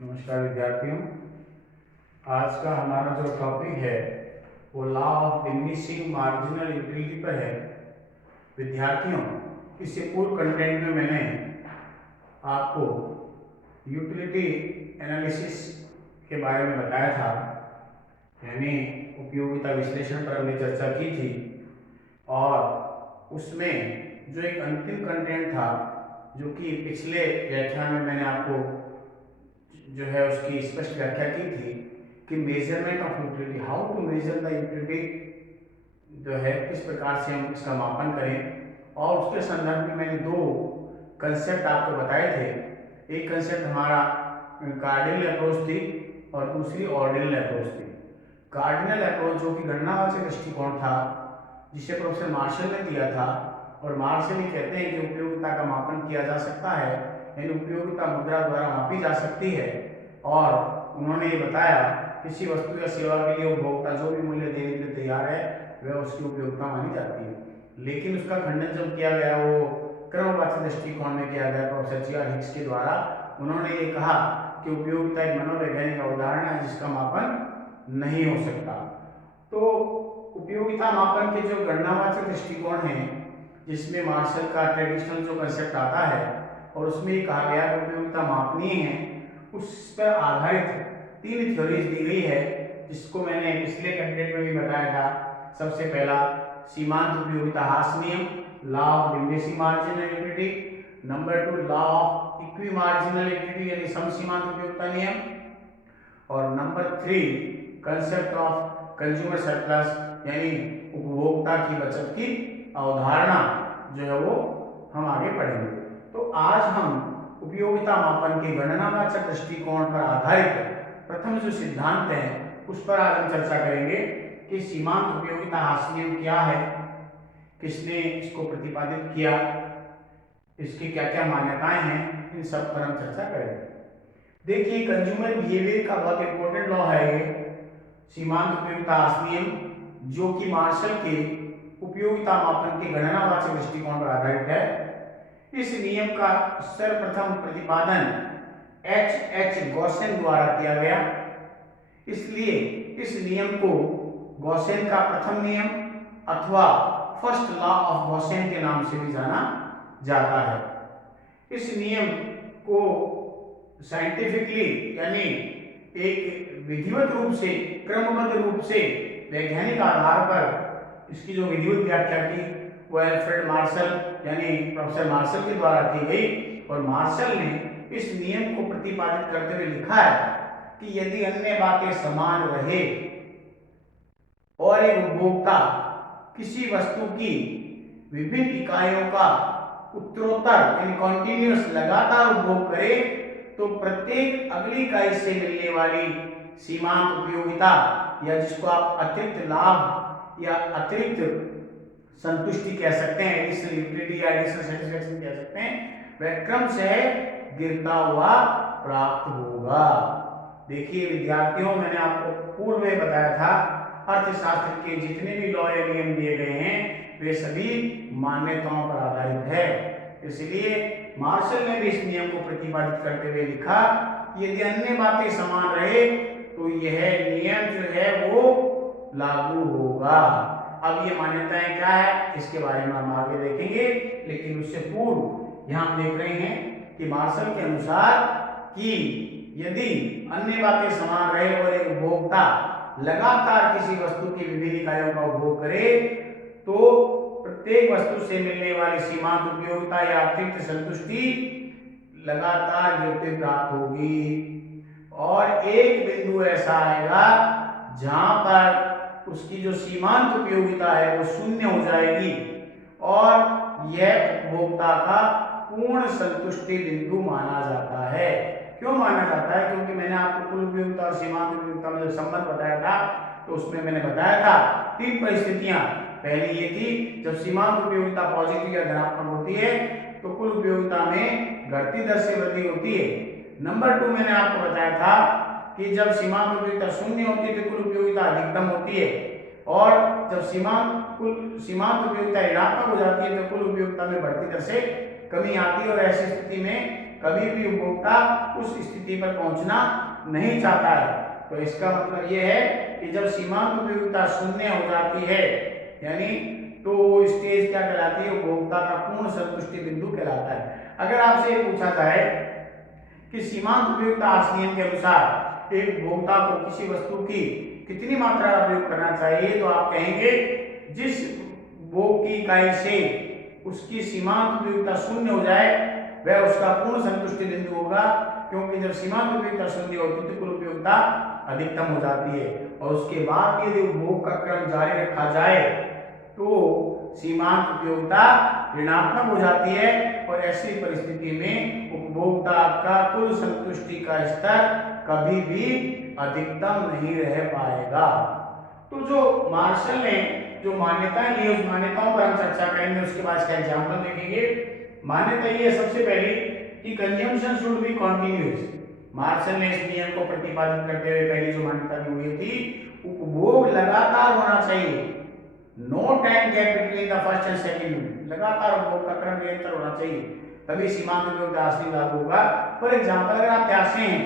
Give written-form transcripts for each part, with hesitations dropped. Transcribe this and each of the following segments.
नमस्कार विद्यार्थियों। आज का हमारा जो टॉपिक है वो law of diminishing marginal utility पर है। विद्यार्थियों, इससे पूर्व कंटेंट में मैंने आपको यूटिलिटी एनालिसिस के बारे में बताया था, यानी उपयोगिता विश्लेषण पर हमने चर्चा की थी और उसमें जो एक अंतिम कंटेंट था जो कि पिछले व्याख्यान में मैंने आपको जो है उसकी स्पष्ट व्याख्या की थी कि measurement of utility, how to measure the utility जो है, किस प्रकार से हम इसका मापन करें। और उसके संदर्भ में मैंने दो कंसेप्ट आपको बताए थे। एक कंसेप्ट हमारा कार्डिनल अप्रोच थी और दूसरी ऑर्डिनल अप्रोच थी। कार्डिनल अप्रोच जो कि गणनावाचक दृष्टिकोण था, जिसे प्रोफेसर मार्शल ने दिया था, और मार्शल ही कहते हैं कि उपयोगिता का मापन किया जा सकता है, यानी उपयोगिता मुद्रा द्वारा मापी जा सकती है। और उन्होंने ये बताया किसी वस्तु या सेवा के लिए उपभोक्ता जो भी मूल्य देने के लिए तैयार है वह उसकी उपयोगिता मानी जाती है। लेकिन उसका खंडन जब किया गया वो क्रमवाचक दृष्टिकोण में किया गया प्रोफेसर जी आर हिक्स के द्वारा। उन्होंने ये कहा कि उपयोगिता एक मनोवैज्ञानिक अवधारणा है जिसका मापन नहीं हो सकता। तो उपयोगिता मापन के जो गणनावाचक दृष्टिकोण हैं, जिसमें मार्शल का ट्रेडिशनल जो कंसेप्ट आता है और उसमें ये कहा गया कि उपयोगिता मापनीय है, उस पर आधारित तीन थ्योरीज दी गई है, जिसको मैंने पिछले कंटेंट में भी बताया था। सबसे पहला सीमांत उपयोगिता ह्रास नियम, law of diminishing marginal utility. Number 2 law of equi marginal utility यानी सम सीमांत उपयोगिता नियम। और number 3 concept of consumer surplus यानी उपभोक्ता की बचत की अवधारणा जो है वो हम आगे पढ़ेंगे। तो आज हम उपयोगिता मापन के गणनावाचक दृष्टिकोण पर आधारित प्रथम जो सिद्धांत है उस पर आज हम चर्चा करेंगे कि सीमांत उपयोगिता ह्रास नियम क्या है, किसने इसको प्रतिपादित किया, इसकी क्या क्या मान्यताएं हैं, इन सब पर हम चर्चा करेंगे। देखिए, कंज्यूमर बिहेवियर का बहुत इंपॉर्टेंट लॉ है ये सीमांत उपयोगिता ह्रास नियम, जो कि मार्शल के उपयोगिता मापन के गणनावाचक दृष्टिकोण पर आधारित है। इस नियम का सर्वप्रथम प्रतिपादन H गॉसेन द्वारा किया गया, इसलिए इस नियम को गॉसेन का प्रथम नियम अथवा फर्स्ट लॉ ऑफ गॉसेन के नाम से भी जाना जाता है। इस नियम को साइंटिफिकली यानी एक विधिवत रूप से, क्रमबद्ध रूप से, वैज्ञानिक आधार पर इसकी जो विधिवत व्याख्या की वो एल्फ्रेड मार्शल यानी प्रोफेसर मार्शल के द्वारा की गई। और मार्शल ने इस नियम को प्रतिपादित करते हुए लिखा है कि यदि अन्य बातें समान रहे और एक उपभोक्ता किसी वस्तु की विभिन्न इकाइयों का उत्तरोत्तर यानी कॉन्टिन्यूअस लगातार उपभोग करे, तो प्रत्येक अगली इकाई से मिलने वाली सीमांत उपयोगिता या जिसको आप अतिरिक्त लाभ या अतिरिक्त संतुष्टि कह सकते हैं, एडिशनल यूटिलिटी या एडिशनल सेटिस्फैक्शन कह सकते हैं, वह क्रम से गिरता हुआ प्राप्त होगा। देखिए विद्यार्थियों, मैंने आपको पूर्व में बताया था अर्थशास्त्र के जितने भी लॉ या नियम दिए गए हैं वे सभी मान्यताओं पर आधारित है। इसलिए मार्शल ने भी इस नियम को प्रतिपादित करते हुए लिखा कि यदि अन्य बातें समान रहे तो यह नियम जो है वो लागू होगा। अब ये मान्यताएं क्या है इसके बारे में हम आगे देखेंगे, लेकिन उससे पूर्व यहाँ हम देख रहे हैं कि मार्शल के अनुसार कि यदि अन्य बातें समान रहे और एक उपभोक्ता लगातार किसी वस्तु की विभिन्न इकाइयों का उपभोग करे, तो प्रत्येक वस्तु से मिलने वाली सीमांत उपयोगिता या अतिरिक्त संतुष्टि लगातार गिरती प्राप्त होगी। और एक बिंदु ऐसा आएगा जहां पर उसकी जो सीमांत उपयोगिता है वो शून्य हो जाएगी और यह उपभोक्ता का पूर्ण संतुष्टि बिंदु माना जाता है। क्यों माना जाता है? क्योंकि मैंने आपको कुल उपयोगिता और सीमांत उपयोगिता में जो संबंध बताया था तो उसमें मैंने बताया था तीन परिस्थितियां। पहली ये थी जब सीमांत उपयोगिता पॉजिटिव या धनात्मक होती है तो कुल उपयोगिता में घटती दर से वृद्धि होती है। नंबर 2 मैंने आपको बताया था कि जब सीमांत उपयोगिता शून्य होती है तो कुल उपयोगिता अधिकतम होती है, और जब सीमांत उपयोगिता ऋणात्मक हो जाती है तो कुल उपयोगिता में बढ़ती दर से कमी आती है। और ऐसी स्थिति में कभी भी उपभोक्ता उस स्थिति पर पहुंचना नहीं चाहता है। तो इसका मतलब ये है कि जब सीमांत उपयोगिता शून्य हो जाती है, यानी तो वो स्टेज क्या कहलाती है, उपभोक्ता का पूर्ण संतुष्टि बिंदु कहलाता है। अगर आपसे ये पूछा जाए कि सीमांत उपयोगिता आर्स नियम के अनुसार एक उपभोक्ता को किसी वस्तु की कितनी मात्रा का प्रयोग करना चाहिए, तो आप कहेंगे जिस भोग की इकाई से उसकी सीमांत उपयोगिता शून्य हो जाए वह उसका पूर्ण संतुष्टि बिंदु होगा, क्योंकि जब सीमांत उपयोगिता शून्य होती है तो कुल उपयोगिता अधिकतम हो जाती है। और उसके बाद यदि उपभोग का क्रम जारी रखा जाए तो सीमांत उपयोगिता ऋणात्मक हो जाती है, और ऐसी परिस्थिति में उपभोक्ता का कुल संतुष्टि का स्तर कभी भी अधिकतम नहीं रह पाएगा। तो जो मार्शल ने जो मान्यताएं ली उस मान्यताओं पर हम चर्चा करेंगे, उसके बाद इसका एग्जाम्पल देखेंगे। मान्यता ये है सबसे पहली कि consumption should be continuous. Marshall ने इस नियम को प्रतिपादित करते हुए पहली जो मान्यता दी हुई थी, उपभोग लगातार होना चाहिए, no time gap between the first and second unit, लगातार उपभोग का क्रम निरंतर होना चाहिए, तभी सीमांत उपयोगिता असली लागू होगा। फॉर एग्जाम्पल, अगर आप प्यासे हैं,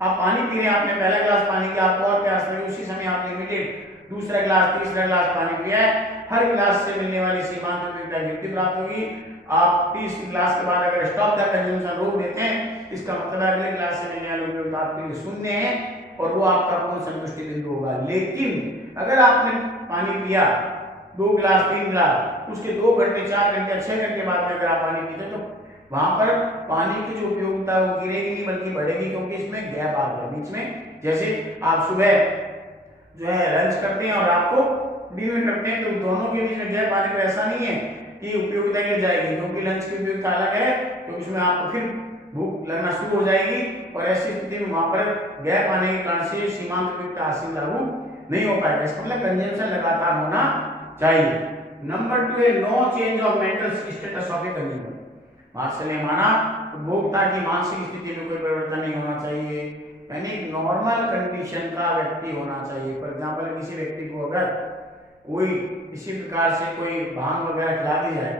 आप पानी पी रहे हैं, आपने पहला गिलास पानी किया, आपको और प्यास लगी, उसी समय आपने इमीडिएट दूसरा गिलास तीसरा गिलास पानी पिया है, हर गिलास से मिलने वाली सीमांत उपयोगिता गिनती प्राप्त होगी। आप 30 गिलास के बाद अगर स्टॉप द कंजम्पशन रोक देते हैं, इसका मतलब है अगले गिलास से मिलने वाली उपयोगिता आपके लिए शून्य है और वो आपका पूर्ण संतुष्टि बिंदु होगा। लेकिन अगर आपने पानी पिया 2 गिलास 3 गिलास, उसके 2 घंटे 4 घंटे 6 घंटे बाद में अगर आप पानी पीते तो वहां पर पानी की जो उपयोगिता वो गिरेगी नहीं बल्कि बढ़ेगी, क्योंकि इसमें गैप आ गया बीच में। जैसे आप सुबह जो है लंच करते हैं और रात को डिनर करते हैं, तो दोनों के बीच में गैप आने का ऐसा नहीं है कि उपयोगिता गिर जाएगी, क्योंकि लंच की उपयोगिता अलग है, तो उसमें आपको फिर भूख लगना शुरू हो जाएगी, और ऐसी स्थिति में वहां पर गैप आने के कारण से सीमांत उपयोगिता हासिल लागू नहीं हो पाएगा। इसका मतलब कंजम्पशन लगातार होना चाहिए। नंबर 2 है no change of mental status of a consumer. Marshall ने माना उपभोक्ता की मानसिक स्थिति में कोई परिवर्तन नहीं होना चाहिए, यानी एक नॉर्मल कंडीशन का व्यक्ति होना चाहिए। फॉर एग्जाम्पल, किसी व्यक्ति को अगर कोई किसी प्रकार से कोई भांग वगैरह खिला दी जाए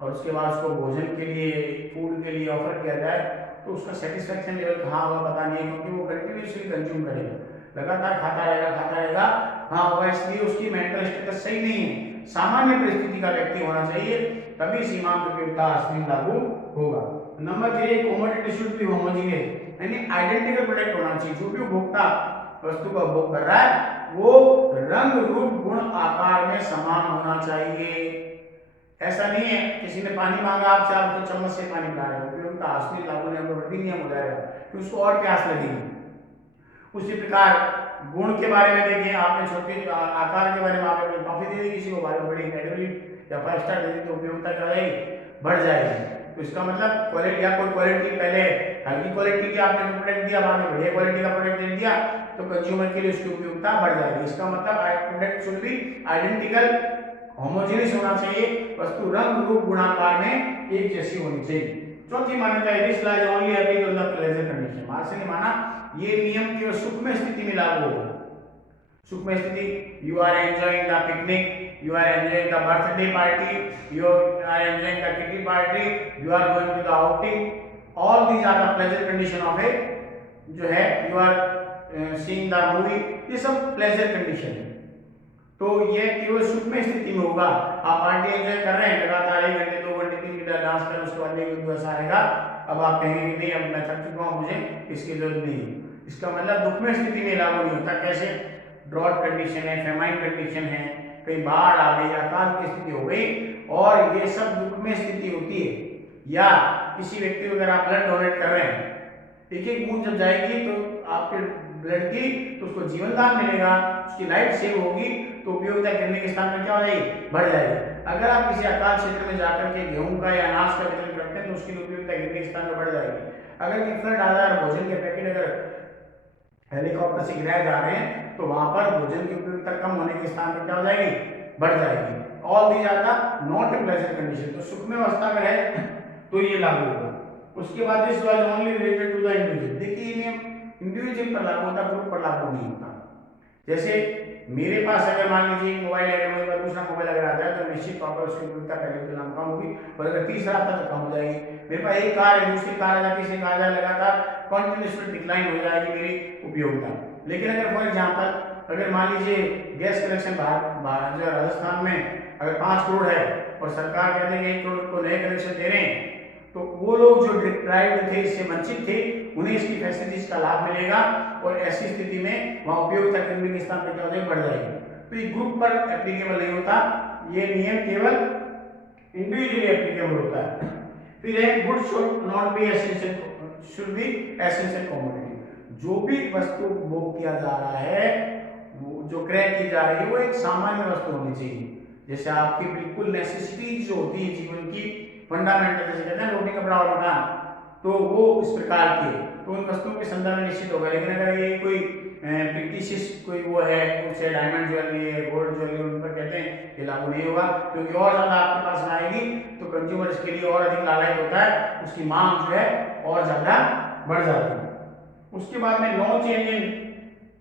और उसके बाद उसको भोजन के लिए फूड के लिए ऑफर किया जाए, तो उसका सेटिस्फेक्शन लेवल कहाँ होगा पता नहीं है, क्योंकि वो कंटिन्यूसली कंज्यूम करेगा, लगातार खाता रहेगा, हाँ होगा, इसलिए उसकी मेंटल स्टेटस सही नहीं है। सामान्य परिस्थिति का व्यक्ति होना चाहिए, तभी सीमांत उपयोगिता असली लागू होगा। Number 3, commodity should be homogeneous, यानी आइडेंटिकल प्रोडक्ट होना चाहिए। जो भी उपभोक्ता वस्तु का उपभोग कर रहा है वो रंग रूप गुण आकार में समान होना चाहिए। ऐसा नहीं है किसी ने पानी मांगा आपसे, आप उसको चम्मच से पानी पिला रहे हो, उपयोगिता असली लागू नियम हो जाएगा कि उसको और प्यास लगेगी। उसी प्रकार गुण के बारे में देखिए, आपने छोटे आकार के बारे में आपने कॉफी दे दी किसी को, बड़ी कैटेगरी या 5 स्टार दे दी, तो उपयोगिता क्या रहेगी, बढ़ जाएगी। तो इसका मतलब क्वालिटी या कोई क्वालिटी, पहले हल्की क्वालिटी की आपने प्रोडक्ट दिया, बाद में बढ़िया क्वालिटी का प्रोडक्ट दे दिया, तो कंज्यूमर के लिए उसकी उपयोगिता बढ़ जाएगी। इसका मतलब product should be identical, homogeneous होना चाहिए, वस्तु रंग रूप गुणाकार में एक जैसी होनी चाहिए। चौथी मान्यता है this lies only applicable on pleasure condition. Marshall ने माना ये नियम केवल सुखमय स्थिति में लागू होगा। सुखमय स्थिति, you are enjoying the picnic, you are enjoying the birthday party, you are enjoying the kitty party, you are going to the outing, all these are the pleasure condition of a जो है you are seeing the movie, ये सब pleasure condition है। तो ये केवल सुखमय स्थिति में होगा। आप पार्टी एंजॉय कर रहे हैं, लगातार 1 घंटे 2 घंटे 3 घंटे डांस करें, उसके बाद एक ऐसा आएगा, अब आप कहेंगे कि नहीं अब मैं थक चुका हूँ, मुझे इसकी जरूरत नहीं है। इसका मतलब दुखमय स्थिति में लागू नहीं होता। कैसे, ड्रॉट कंडीशन है, फेमाइन कंडीशन है, कहीं बाढ़ आ गई, अकाल की स्थिति हो गई, और ये सब दुखमय स्थिति होती है। या किसी व्यक्ति को अगर आप ब्लड डोनेट कर रहे हैं, एक एक बूंद जब जाएगी तो आपके ब्लड की, तो उसको जीवन दान मिलेगा, उसकी लाइफ सेव होगी, तो उपयोगिता गिरने के स्थान पर क्या हो जाएगी, बढ़ जाएगी। अगर आप किसी अकाल क्षेत्र में जाकर के गेहूं का या अनाज का वितरण करते हैं तो उसकी उपयोगिता गिरने के स्थान पर बढ़ जाएगी। अगर कि फ्लड आ रहा है, भोजन के पैकेट अगर हेलीकॉप्टर से गिराए जा रहे हैं, तो वहां पर भोजन की उपयोगिता कम होने के स्थान पर क्या हो जाएगी, बढ़ जाएगी। All these are the not pleasure condition. तो सुखमय अवस्था अगर है तो ये लागू होगा। उसके बाद this was only related to the individual. देखिए ये नियम इंडिविजुअल पर लागू होता, ग्रुप पर लागू नहीं होता। जैसे मेरे पास अगर मान लीजिए मोबाइल है, मेरे पास दूसरा मोबाइल अगर आता है तो निश्चित तौर पर उसकी उपयोगिता पहले के तुलना में कम होगी, और अगर तीसरा आता तो कम हो जाएगी। मेरे पास एक कार है, दूसरी कार आ जाती है, कार जाए लगातार कंटिन्यूसली डिक्लाइन हो जाएगी मेरी उपयोगिता। लेकिन अगर फॉर एग्जांपल अगर मान लीजिए गैस कनेक्शन बाहर जो राजस्थान में अगर 5 करोड़ है और सरकार कहते हैं कि 1 करोड़ को नए कनेक्शन दे रहे हैं, तो वो लोग जो डिप्राइव्ड थे, इससे वंचित थे, उन्हें इसकी फैसिलिटीज का लाभ मिलेगा और ऐसी स्थिति में वहाँ उपयोगिता केंद्र के स्थान पर क्या हो जाएगी, बढ़ जाएगी। तो ये ग्रुप पर एप्लीकेबल नहीं होता, ये नियम केवल इंडिविजुअली एप्लीकेबल होता है। फिर है good should not be essential, should be essential commodity. जो भी वस्तु उपभोग किया जा रहा है, वो जो क्रय की जा रही है, वो एक सामान्य वस्तु होनी चाहिए। जैसे आपकी बिल्कुल नेसेसिटी जो होती है जीवन की, फंडामेंटल, जैसे कहते हैं रोटी कपड़ा और मकान, तो वो इस प्रकार की है, तो उन वस्तुओं के संदर्भ में निश्चित होगा। लेकिन अगर ये कोई फिक्टिशियस कोई वो है, कुछ डायमंड ज्वेलरी है, गोल्ड ज्वेलरी, उन पर कहते हैं ये लागू नहीं होगा, क्योंकि और ज्यादा आपके पास आएगी तो कंज्यूमर इसके लिए और अधिक लालच होता है, उसकी मांग जो है और ज्यादा बढ़ जाती है। उसके बाद में no change in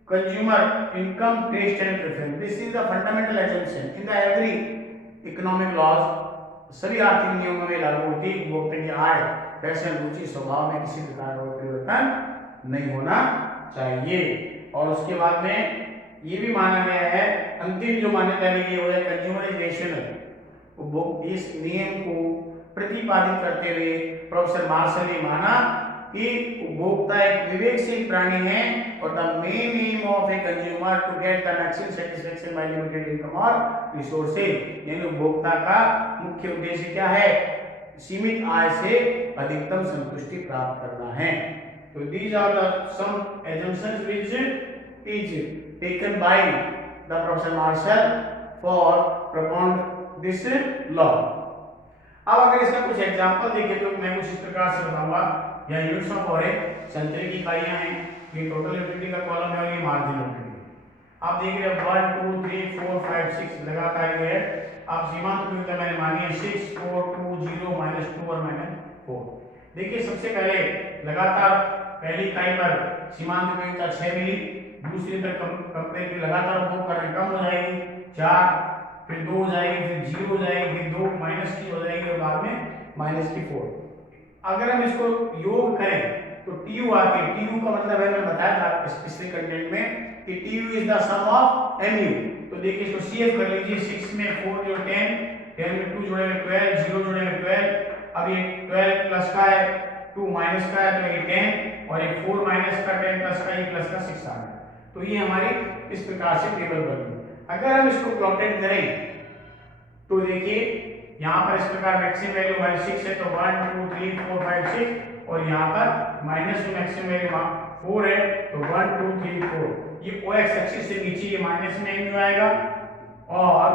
consumer income, taste and preference, this is the fundamental assumption in the every economic laws. सभी आर्थिक नियमों में लागू होती है उपभोक्ता की आय, फैशन, रुचि, स्वभाव में किसी प्रकार का परिवर्तन नहीं होना चाहिए। और उसके बाद में ये भी माना गया है, अंतिम जो मान्यता दी गई वो है कंज्यूमराइजेशन। उपभोग इस नियम को प्रतिपादित करते हुए प्रोफेसर मार्शल ने माना कि उपभोक्ता एक विवेकशील प्राणी है और the main aim of a consumer to get the maximum satisfaction by limited income और रिसोर्सेज। यानी उपभोक्ता का मुख्य उद्देश्य क्या है, सीमित आय से अधिकतम संतुष्टि प्राप्त करना है। तो these are the some assumptions which is taken by the Professor Marshall for propound this law. अब अगर इसका कुछ एग्जांपल देखें तो मैं कुछ इस प्रकार से बताऊंगा। यह यूनिट्स ऑफ और संचय की इकाइयां हैं, ये टोटल यूटिलिटी का कॉलम है और ये मार्जिनल यूटिलिटी। आप देख रहे हो 1 2 3 4 5 6 लगातार ये है। आप सीमांत उपयोगिता मैंने मानी है 6 4 2 0 -2 और -4। देखिए सबसे पहले लगातार पहली इकाई पर सीमांत उपयोगिता 6 मिली, दूसरी पर कंपेयर की लगातार उपभोग करने कम हो जाएगी 4, फिर 2 हो जाएगी, फिर 0 हो जाएगी, फिर 2 -3 हो जाएगी और बाद में -4। अगर हम इसको योग करें तो TU आके, TU का मतलब है, मैं बताया था पिछले कंटेंट में कि TU is the sum of MU। तो देखिए इसको CF कर लीजिए, 6 में 4 जो 10, 10 में 2 जोड़ेंगे 12, 0 जोड़ेंगे 12। अब ये 12 प्लस का है, 2 माइनस का है, तो ये 10 और ये 4 माइनस का 10 प्लस का, ये प्लस का 6 आ गया। तो ये हमारी इस प्रकार से टेबल बनी। अगर हम इसको प्लॉटेड करें तो देखिए यहाँ पर इस प्रकार मैक्सिमम वैल्यू हमारी 6 है, तो 1 2 3 4 5 6 और यहाँ पर माइनस में मैक्सिमम वैल्यू 4 है, तो 1 2 3 4। ये OX एक्सिस से नीचे ये माइनस में MU आएगा और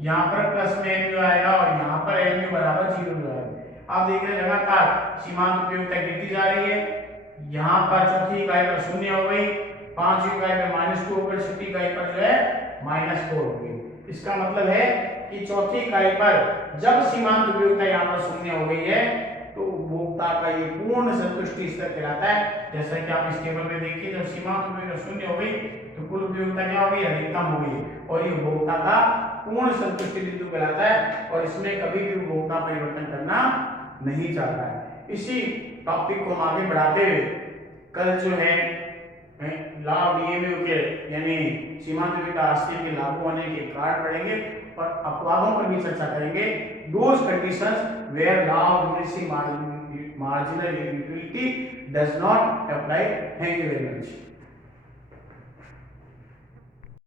यहाँ पर प्लस में MU आएगा और यहाँ पर MU बराबर 0 हो जाएगा। आप देख रहे हैं लगातार सीमांत उपयोगिता गिरती जा रही है। यहाँ पर चौथी इकाई पर 0 हो गई, पांचवी इकाई पर -2 हो गई, छठी इकाई पर जो है -4 हो गई। इसका मतलब है कि चौथी इकाई पर जब सीमांत उपयोगिता यहाँ पर 0 हो गई है तो उपभोक्ता का ये पूर्ण संतुष्टि स्तर कहलाता है। जैसा कि आप इस टेबल में देखिए, जब सीमांत उपयोगिता 0 हो गई तो कुल उपयोगिता क्या हो गई, अधिकतम हो गई, और ये उपभोक्ता का पूर्ण संतुष्टि बिंदु कहलाता है और इसमें कभी भी उपभोक्ता परिवर्तन करना नहीं चाहता है। इसी टॉपिक को हम आगे बढ़ाते हुए कल जो है लॉ ऑफ डीएमयू के यानी सीमांत उपयोगिता आश्रय के लागू होने के कारण पढ़ेंगे और अपवादों पर भी चर्चा करेंगे। Those conditions where law of diminishing marginal utility does not apply. Thank you very much.